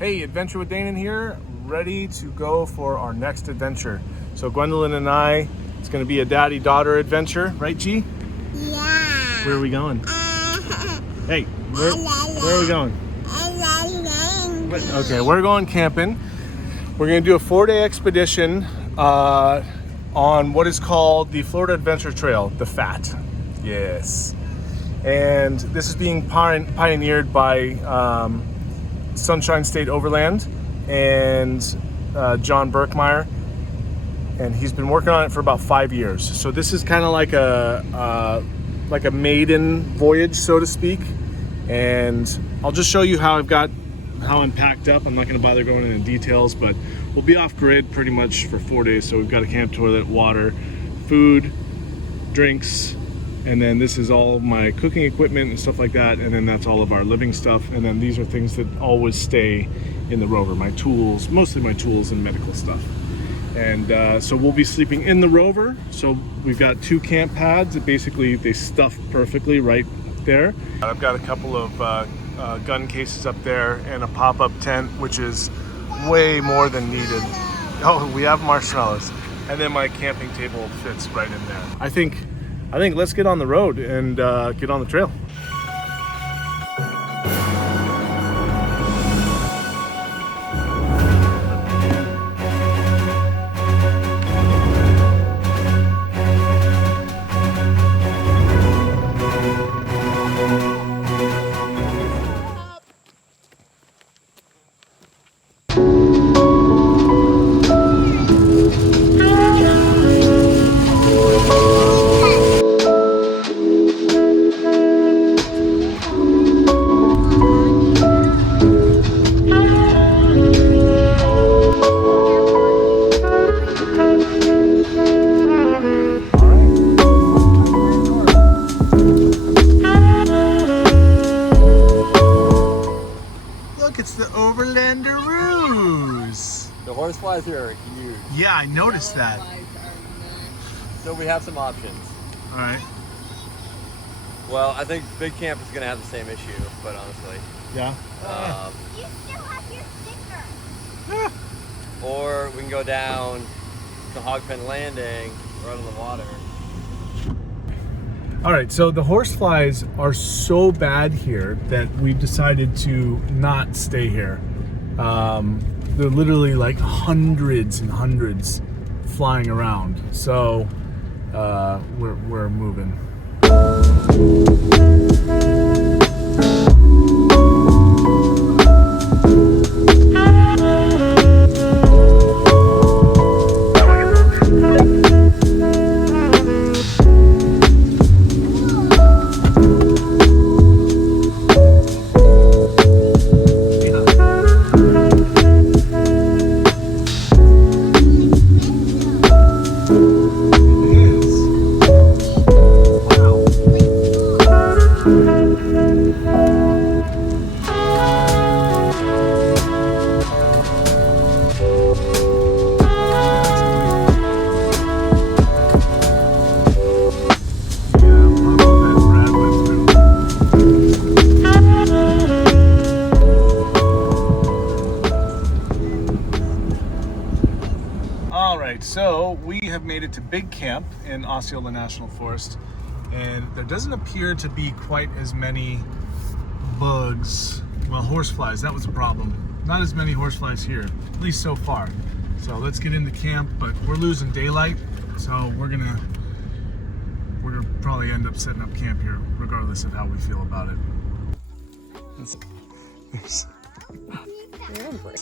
Hey, Adventure with Danan here, ready to go for our next adventure. So Gwendolyn and I, it's going to be a daddy-daughter adventure, right G? Yeah. Where are we going? Hey, where are we going? Okay, we're going camping. We're going to do a 4-day expedition on what is called the Florida Adventure Trail, the FAT. Yes. And this is being pioneered by Sunshine State Overland and Jon Birkmire, and he's been working on it for about 5 years. So this is kind of like a maiden voyage, so to speak. And I'll just show you how I'm packed up. I'm not going to bother going into details, but we'll be off grid pretty much for 4 days. So we've got a camp toilet, water, food, drinks. And then this is all my cooking equipment and stuff like that. And then that's all of our living stuff. And then these are things that always stay in the Rover. My tools, mostly my tools and medical stuff. And so we'll be sleeping in the Rover. So we've got 2 camp pads that basically they stuff perfectly right there. I've got a couple of gun cases up there and a pop-up tent, which is way more than needed. Oh, we have marshmallows. And then my camping table fits right in there. I think let's get on the road and get on the trail. It's the Overlanderoos. The horseflies are huge. Yeah, I noticed that. So we have some options. All right. Well, I think Big Camp is going to have the same issue, but honestly. Yeah. You still have your sticker. Or we can go down to Hogpen Landing, right on the water. All right, so the horseflies are so bad here that we've decided to not stay here. They're literally like hundreds and hundreds flying around. So we're moving. So we have made it to Big Camp in Osceola National Forest, and there doesn't appear to be quite as many bugs. Well, horseflies, that was a problem. Not as many horseflies here, at least so far. So let's get into camp, but we're losing daylight, so we're gonna probably end up setting up camp here, regardless of how we feel about it. Let's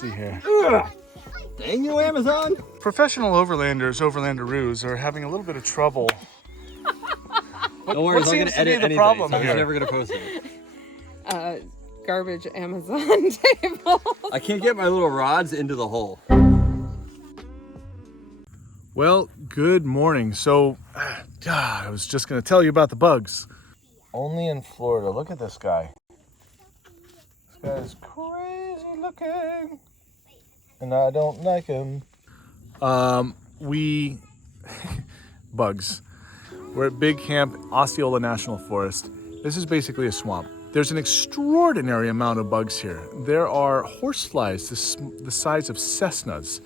see here. Dang you, Amazon! Professional overlanderoos, are having a little bit of trouble. Don't worry, I'm not going to edit anything. Problem I'm here? never going to post it. Garbage Amazon table. I can't get my little rods into the hole. Well, good morning. So, I was just going to tell you about the bugs. Only in Florida. Look at this guy. This guy is crazy looking. And I don't like him. Bugs. We're at Big Camp, Osceola National Forest. This is basically a swamp. There's an extraordinary amount of bugs here. There are horseflies the size of Cessnas,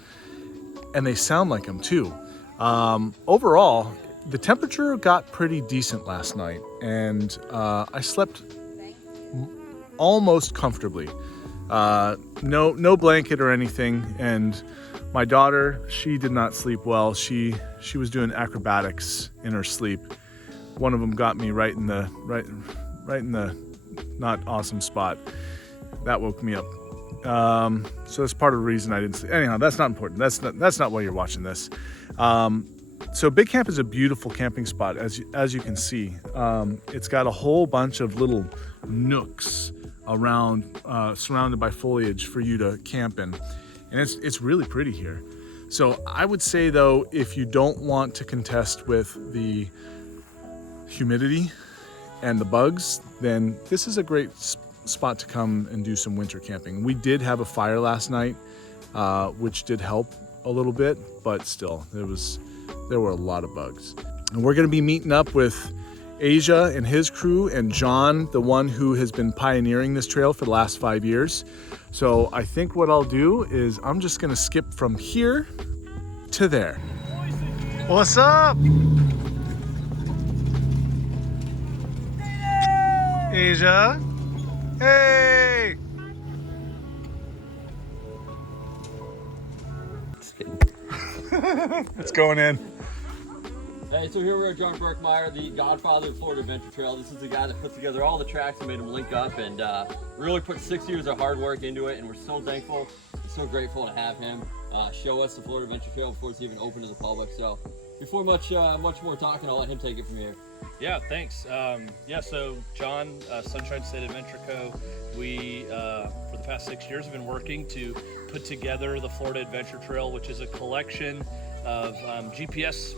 and they sound like them too. Overall, the temperature got pretty decent last night, and I slept almost comfortably. No blanket or anything, and my daughter, she did not sleep well. She was doing acrobatics in her sleep. One of them got me right in the not awesome spot. That woke me up. So that's part of the reason I didn't sleep. Anyhow, that's not important. That's not why you're watching this. So Big Camp is a beautiful camping spot, as you can see. It's got a whole bunch of little nooks around, surrounded by foliage for you to camp in, and it's really pretty here. So I would say though, if you don't want to contest with the humidity and the bugs, then this is a great spot to come and do some winter camping. We did have a fire last night, which did help a little bit, but still there were a lot of bugs. And we're going to be meeting up with Asia and his crew, and Jon, the one who has been pioneering this trail for the last 5 years. So I think what I'll do is I'm just going to skip from here to there. What's up? Asia. Hey! Just kidding. It's going in. Hey, so here we're at Jon Birkmire, the godfather of Florida Adventure Trail. This is the guy that put together all the tracks and made them link up, and really put 6 years of hard work into it, and we're so thankful and so grateful to have him show us the Florida Adventure Trail before it's even open to the public. So before much more talking, I'll let him take it from here. Yeah, thanks. So Jon, Sunshine State Adventure Co., we, for the past 6 years, have been working to put together the Florida Adventure Trail, which is a collection of GPS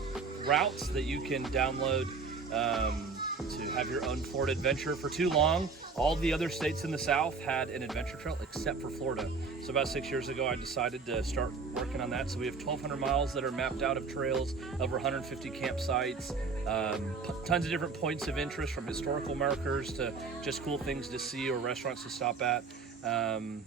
routes that you can download to have your own Florida adventure. For too long, all the other states in the South had an adventure trail except for Florida. So about 6 years ago, I decided to start working on that. So we have 1,200 miles that are mapped out of trails, over 150 campsites, tons of different points of interest, from historical markers to just cool things to see or restaurants to stop at. And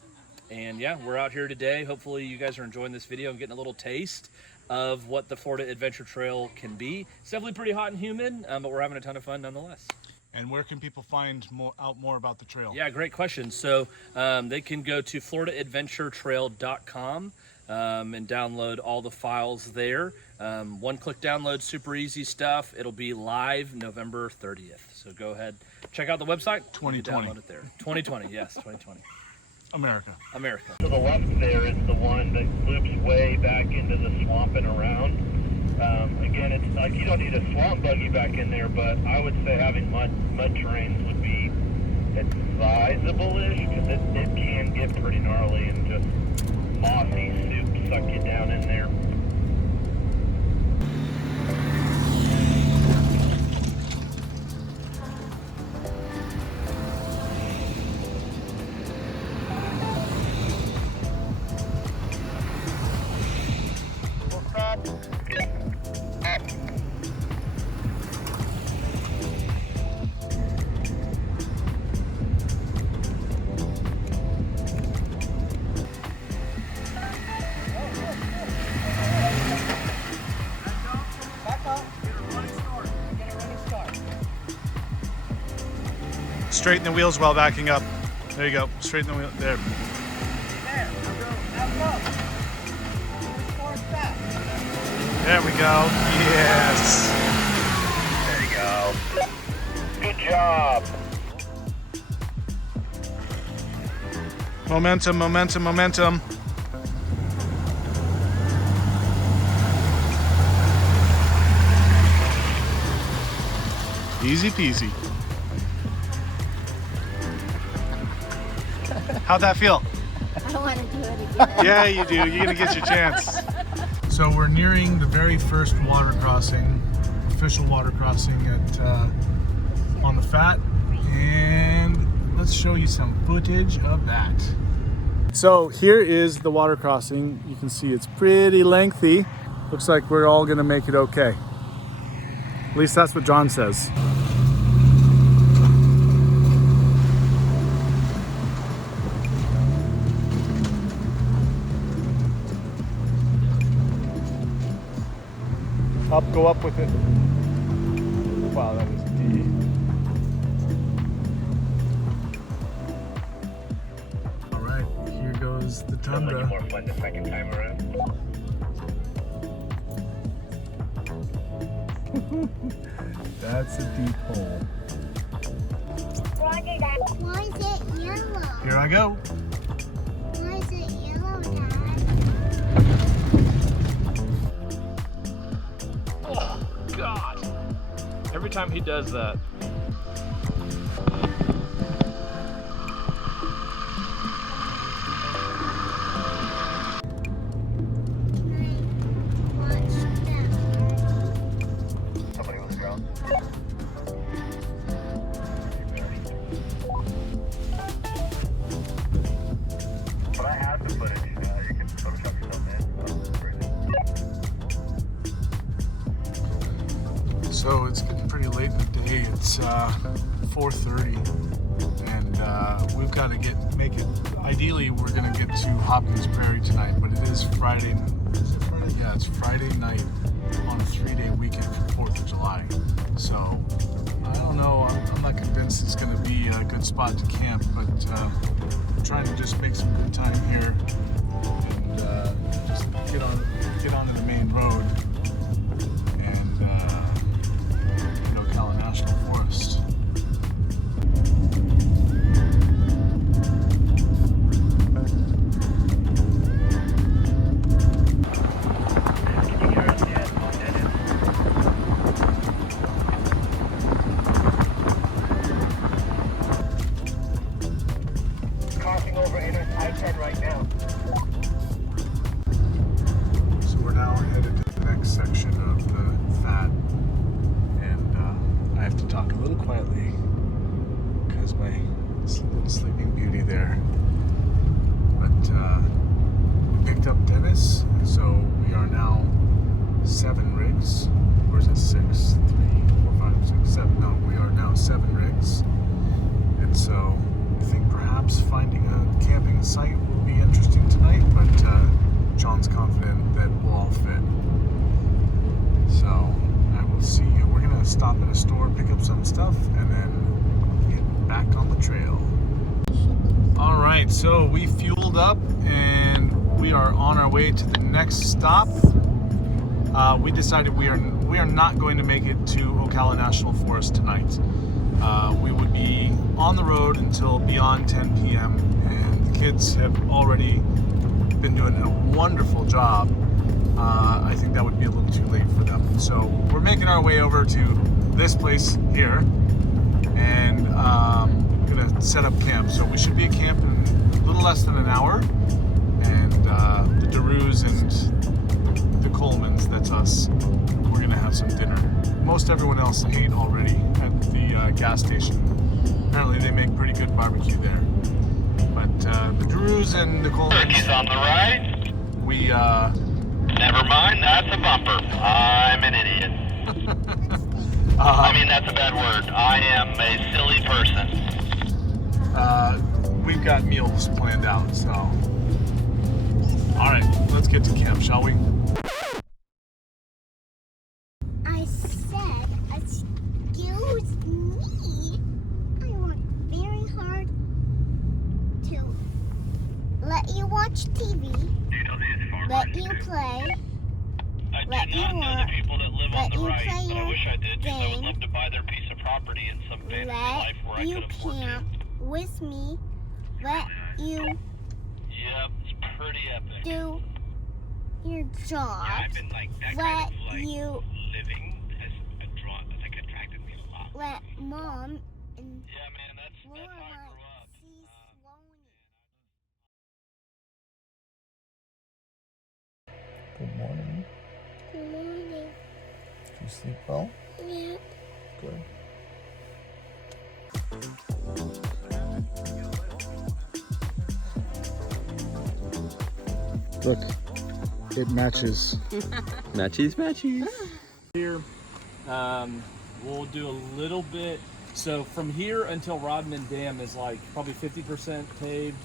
yeah, we're out here today. Hopefully you guys are enjoying this video and getting a little taste of what the Florida Adventure Trail can be. It's definitely pretty hot and humid, but we're having a ton of fun nonetheless. And where can people find out more about the trail? Yeah, great question. So they can go to floridaadventuretrail.com and download all the files there. One-click download, super easy stuff. It'll be live November 30th. So go ahead, check out the website. 2020. Download it there. 2020, yes, 2020. America. To the left there is the one that loops way back into the swamp and around. Again, it's like you don't need a swamp buggy back in there, but I would say having mud terrains would be advisable-ish, because it can get pretty gnarly and just mossy soup suck you down in there. Straighten the wheels while backing up. There you go. Straighten the wheel. There. There we go. Yes. There you go. Good job. Momentum, momentum, momentum. Easy peasy. How'd that feel? I want to do it again. Yeah, you do. You're gonna get your chance. So we're nearing the very first water crossing, official water crossing at on the Fat, and let's show you some footage of that. So here is the water crossing. You can see it's pretty lengthy. Looks like we're all gonna make it okay. At least that's what Jon says. Up, go up with it. Wow, that was deep. All right, here goes the tundra. More fun the second time around. That's a deep hole. Roger that. Why is it yellow? Here I go. Why is it yellow, Dad? Oh, God. Every time he does that. Somebody was drowned. But I have the footage. You can Photoshop yourself in. So it's getting pretty late in the day. It's 4:30, and we've got to make it. Ideally, we're gonna get to Hopkins Prairie tonight, but it is Friday. Is it Friday? Yeah, it's Friday night on a 3-day weekend for 4th of July. So I don't know. I'm not convinced it's gonna be a good spot to camp, but I'm trying to just make some good time here and just get onto the main road. Ocala National Forest. Crossing over I-10 right now. So we're now headed to the next section of the fat. I have to talk a little quietly because my little sleeping beauty there. But we picked up Dennis, so we are now 7 rigs. Or is it 6? 3, 4, 5, 6, 7. No, we are now 7 rigs. And so I think perhaps finding a camping site will be interesting tonight, but John's confident that we'll all fit. So I will see you. We're gonna stop at a store, pick up some stuff, and then get back on the trail. All right, so we fueled up and we are on our way to the next stop. We decided we are not going to make it to Ocala National Forest tonight. We would be on the road until beyond 10 p.m. and the kids have already been doing a wonderful job. I think that would be a little too late for them. So we're making our way over to this place here and gonna set up camp. So we should be at camp in a little less than an hour. And the DeRues and the Colemans, that's us, we're gonna have some dinner. Most everyone else ate already at the gas station. Apparently they make pretty good barbecue there. But the DeRues and the Colemans, Turkey's on the right. we Never mind, that's a bumper. I'm an idiot. I mean, that's a bad word. I am a silly person. we've got meals planned out, so. All right, let's get to camp, shall we? I said, excuse me. I worked very hard to let you watch TV, let you play, let you work, let you play your game, love to buy their piece of property in some fantasy life where I let you could afford camp with me, let you to. Yep, it's pretty epic. do your job, I've been like that let kind of like you living has like attracted me a lot. let mom and Yeah, man, that's how I grew up. see slowly. Good morning. Good morning. Did you sleep well? Yeah. Good. Look, it matches. Matchies. Here, we'll do a little bit. So from here until Rodman Dam is like probably 50% paved,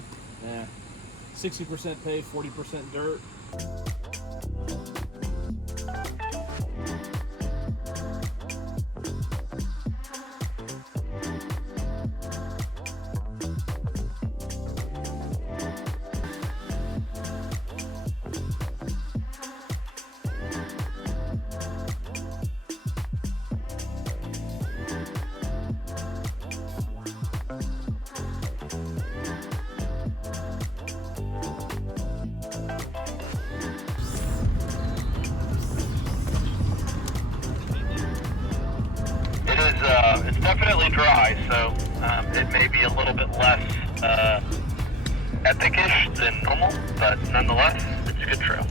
60% paved, 40% dirt. fairly dry, so it may be a little bit less epicish than normal, but nonetheless, it's a good trail.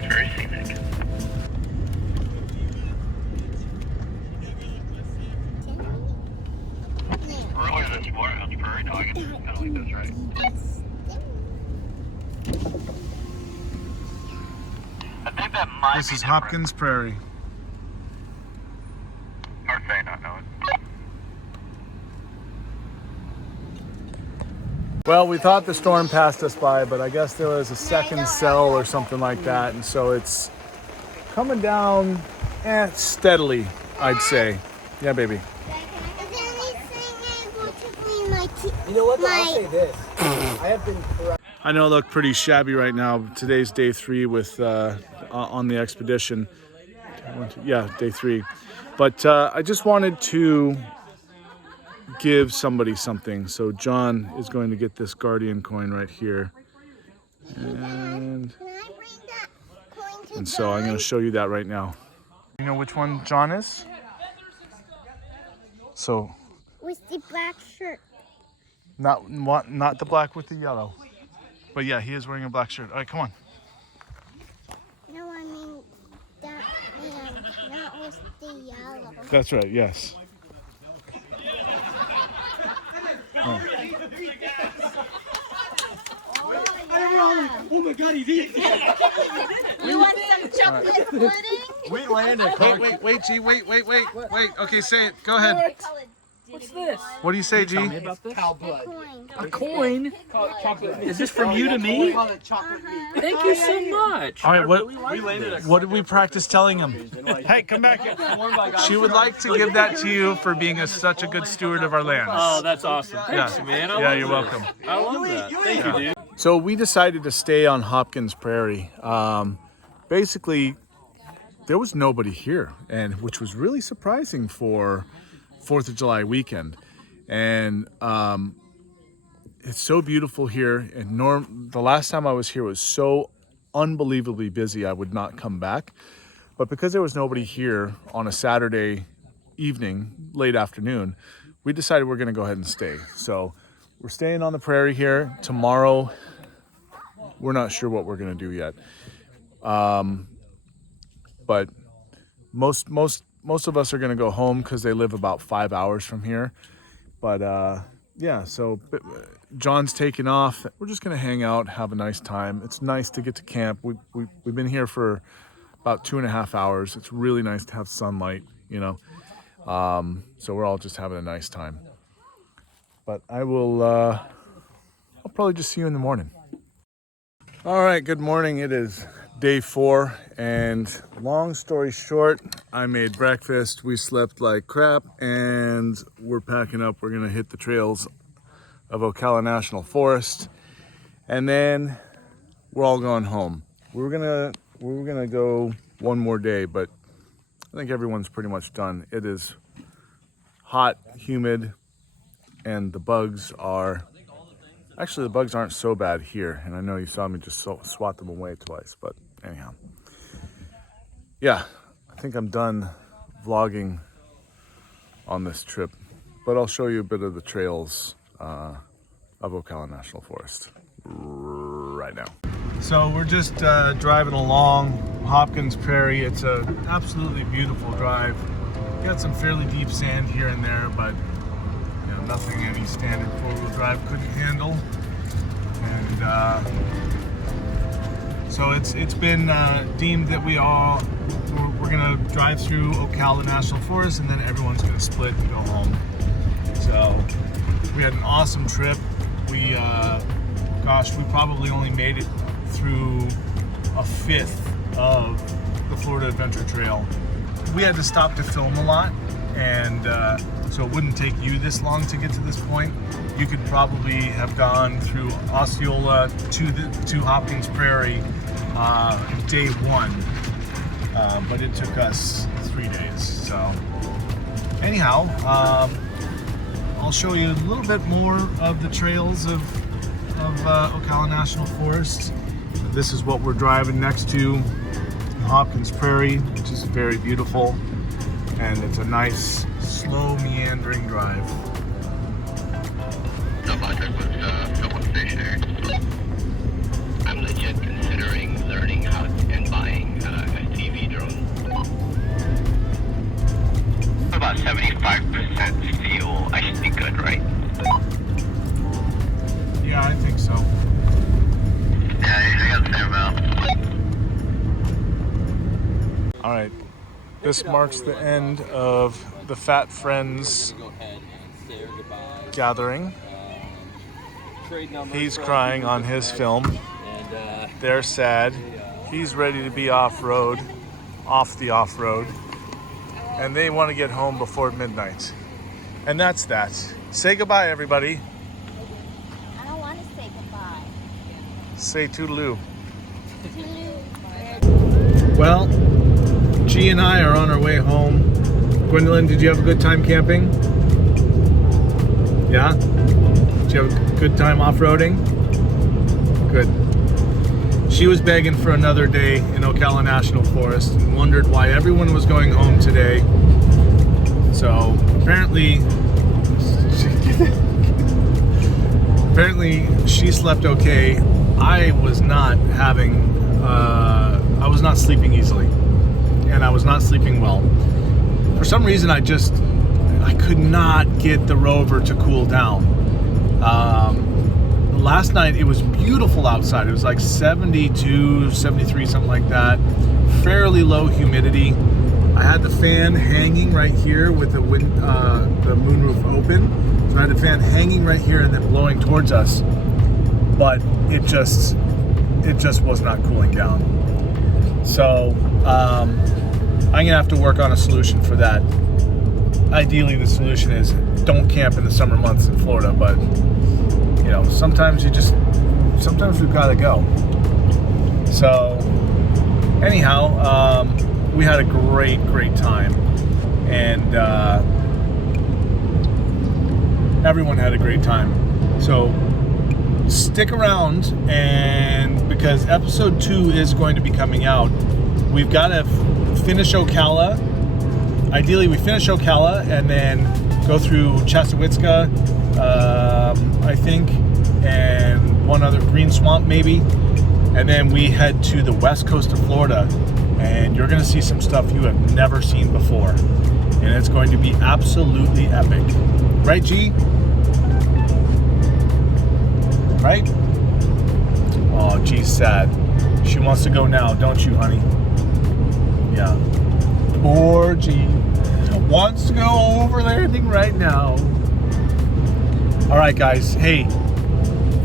It's very scenic. Earlier this morning on Prairie Dog, it's kind of like this, right? I think that might This be is Hopkins Prairie. Or may not know it. Well, we thought the storm passed us by, but I guess there was a second cell or something like that, and so it's coming down steadily, I'd say. Yeah, baby. Is anything able to clean my teeth? You know what? I'll say this. I have been correct. I know I look pretty shabby right now. Today's day 3 with on the expedition. Yeah, day 3. But I just wanted to give somebody something. So John is going to get this Guardian coin right here. And Can I bring that coin to so I'm going to show you that right now. You know which one John is? So with the black shirt? not the black with the yellow. But yeah, he is wearing a black shirt. All right, come on. No, I mean that man, not with the yellow. That's right, yes. Oh my God, he did. You want some chocolate pudding? We landed. Wait, G, wait. Okay, say it. Go ahead. What's this? What do you say, G? About this? Cow blood. Coin. A coin? Is this from you to me? Thank you so much. All right, We landed. what did we practice telling him? Hey, come back. She would like to give that to you for being such a good steward of our lands. Oh, that's awesome. Thanks, Yeah. man. Yeah, you're welcome. I love that. Thank you, dude. So we decided to stay on Hopkins Prairie. Basically, there was nobody here, and which was really surprising for 4th of July weekend. And it's so beautiful here. And the last time I was here was so unbelievably busy, I would not come back. But because there was nobody here on a Saturday evening, late afternoon, we decided we're going to go ahead and stay. So we're staying on the prairie here. Tomorrow, we're not sure what we're going to do yet. But most of us are going to go home because they live about 5 hours from here. But yeah, so John's taking off. We're just going to hang out, have a nice time. It's nice to get to camp. We've been here for about 2.5 hours. It's really nice to have sunlight, you know. So we're all just having a nice time. But I'll probably just see you in the morning. All right, good morning. It is day 4, and long story short, I made breakfast. We slept like crap, and we're packing up. We're gonna hit the trails of Ocala National Forest, and then we're all going home. We were gonna go one more day, but I think everyone's pretty much done. It is hot, humid, and the bugs are. Actually, the bugs aren't so bad here, and I know you saw me just swat them away twice, but anyhow. Yeah, I think I'm done vlogging on this trip, but I'll show you a bit of the trails of Ocala National Forest right now. So we're just driving along Hopkins Prairie. It's a absolutely beautiful drive. Got some fairly deep sand here and there, but you know, nothing any standard four-wheel drive couldn't handle. And so it's been deemed that we're gonna drive through Ocala National Forest, and then everyone's gonna split and go home. So we had an awesome trip. We probably only made it through a 5th of the Florida Adventure Trail. We had to stop to film a lot, and so it wouldn't take you this long to get to this point. You could probably have gone through Osceola to Hopkins Prairie day 1, but it took us 3 days. So anyhow, I'll show you a little bit more of the trails of Ocala National Forest. This is what we're driving next to, Hopkins Prairie, which is very beautiful, and it's a nice slow, meandering drive. The budget was somewhat stationary. I'm legit considering learning how and buying a TV drone. About 75% fuel. I should be good, right? Yeah, I think so. Yeah, I got the same amount. All right. This marks the end of the Fat Friends gathering. He's crying on his film. They're sad. He's ready to be off-road, off the off-road. And they want to get home before midnight. And that's that. Say goodbye, everybody. I don't want to say goodbye. Say toodaloo. Toodaloo. Well, G and I are on our way home. Gwendolyn, did you have a good time camping? Yeah? Did you have a good time off-roading? Good. She was begging for another day in Ocala National Forest and wondered why everyone was going home today. So apparently she slept okay. I was not sleeping easily, and I was not sleeping well. For some reason, I could not get the Rover to cool down. Last night it was beautiful outside. It was like 72, 73, something like that. Fairly low humidity. I had the fan hanging right here with the moonroof open. So I had the fan hanging right here and then blowing towards us. But it just was not cooling down. So I'm gonna have to work on a solution for that. Ideally, the solution is don't camp in the summer months in Florida, but you know, sometimes we've got to go. So anyhow, we had a great time, and everyone had a great time. So stick around, and because episode 2 is going to be coming out, we've got to finish Ocala. Ideally, we finish Ocala and then go through Chassawitzka, I think, and one other green swamp maybe, and then we head to the west coast of Florida, and you're going to see some stuff you have never seen before, and it's going to be absolutely epic. Right, G? Right? Oh, G's sad. She wants to go now, don't you, honey? Yeah. Poor G wants to go overlanding right now. All right, guys. Hey,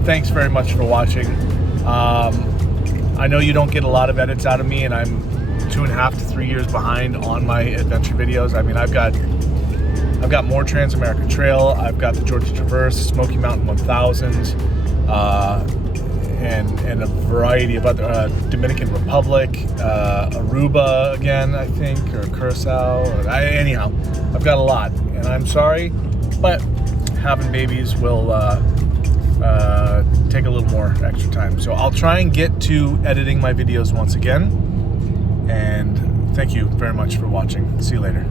thanks very much for watching. I know you don't get a lot of edits out of me, and I'm 2.5 to 3 years behind on my adventure videos. I mean, I've got more Trans-America Trail. I've got the Georgia Traverse, Smoky Mountain 1000, and a variety of other, Dominican Republic, Aruba again, I think, or Curacao. Anyhow, I've got a lot, and I'm sorry, but having babies will take a little more extra time. So I'll try and get to editing my videos once again, and thank you very much for watching. See you later.